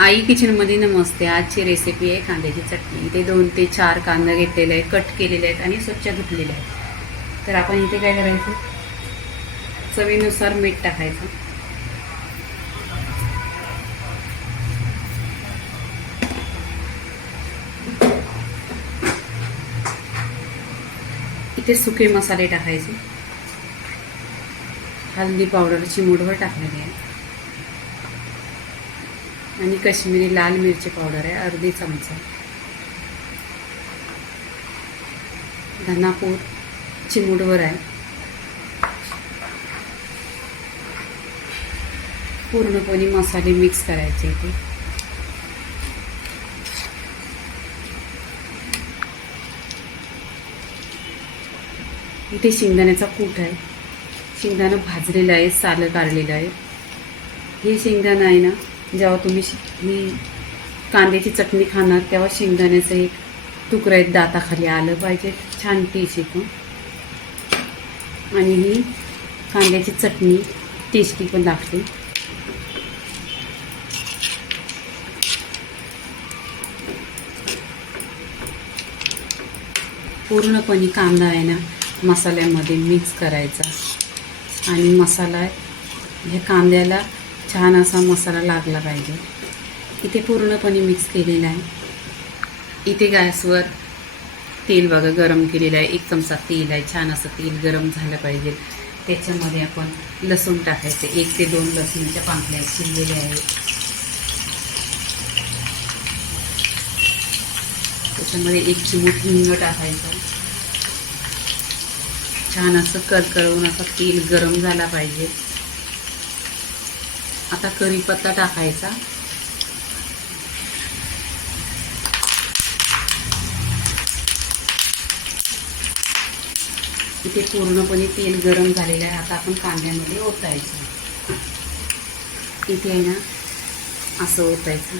आई किचनमध्ये नमस्ते. आजची रेसिपी आहे कांद्याची चटणी. इथे दोन ते चार कांदा घेतलेले आहेत कट केलेले आहेत आणि स्वच्छ धुतलेले आहेत. तर आपण इथे काय करायचं? चवीनुसार मीठ टाकायचं. इथे सुके मसाले टाकायचे. हल्दी पावडर चिमूटभर टाकलेली आहे. आणि काश्मीरी लाल मिरची पावडर आहे अर्धी चमचा. धनापूर चिमूटभर आहे. पूर्णपणे मसाले मिक्स करायचे इथे. इथे शेंगदाण्याचा कूट आहे. शेंगदाणं भाजलेलं आहे सालं काढलेलं आहे. हे शेंगदाणं आहे ना जेव्हा तुम्ही ही कांद्याची चटणी खाणार तेव्हा शेंगदाण्याचं एक तुकडा एक दाताखाली आलं पाहिजे छान टेस्ट येतो. आणि ही कांद्याची चटणी टेस्टी पण लागते. पूर्णपणे कांदा आहे ना मसाल्यामध्ये मिक्स करायचा. आणि मसाला ह्या म्हणजे कांद्याला छान असा मसाला लागला पाहिजे. इथे पूर्णपणे मिक्स केलेला आहे. इथे गॅसवर तेल बघा गरम केलेलं आहे. एक चमचा तेल आहे. छान असं तेल गरम झालं पाहिजे. त्याच्यामध्ये आपण लसूण टाकायचं. एक ते दोन लसूणच्या पाकळ्या शिरलेल्या आहेत. त्याच्यामध्ये एक चिमूट हिंग टाकायचं. छान असं करकळवून असं तेल गरम झाला पाहिजे. आता कढीपत्ता टाकायचा. इथे पूर्णपणे तेल गरम झालेलं आहे. आता आपण कांद्यामध्ये ओतायचं. इथे आहे ना असं ओतायचं.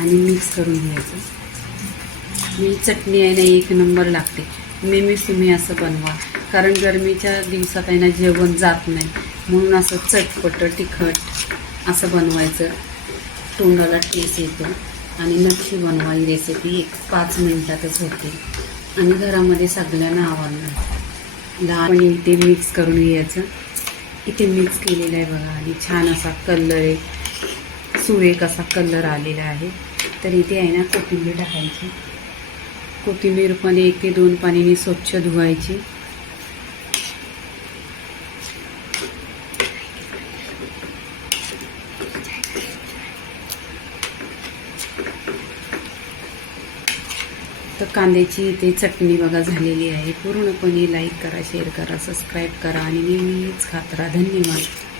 आणि मिक्स करून घ्यायचं. ही चटणी आहे ना एक नंबर लागते. नेहमीच तुम्ही असं बनवा. कारण गरमीच्या दिवसात आहे ना जेवण जात नाही. म्हणून असं चटपट तिखट असं बनवायचं. तोंडाला टेस्ट येतो. आणि नक्की बनवा ही रेसिपी एक पाच मिनटातच होते. आणि घरामध्ये सगळ्यांना आवडणार लहान इथे मिक्स करून घ्यायचं इथे मिक्स केलेलं आहे बघा. आणि छान असा कलर आहे. सुरेख असा कलर आलेला आहे. तर इथे आहे ना कोथिंबीर टाकायची. कोथिंबीर पण एक ते दोन पाण्याने स्वच्छ धुवायची. तर कांद्याची इथे चटणी बघा झालेली आहे. पूर्णपणे लाईक करा शेअर करा सबस्क्राईब करा आणि नेहमीच खात राहा. धन्यवाद.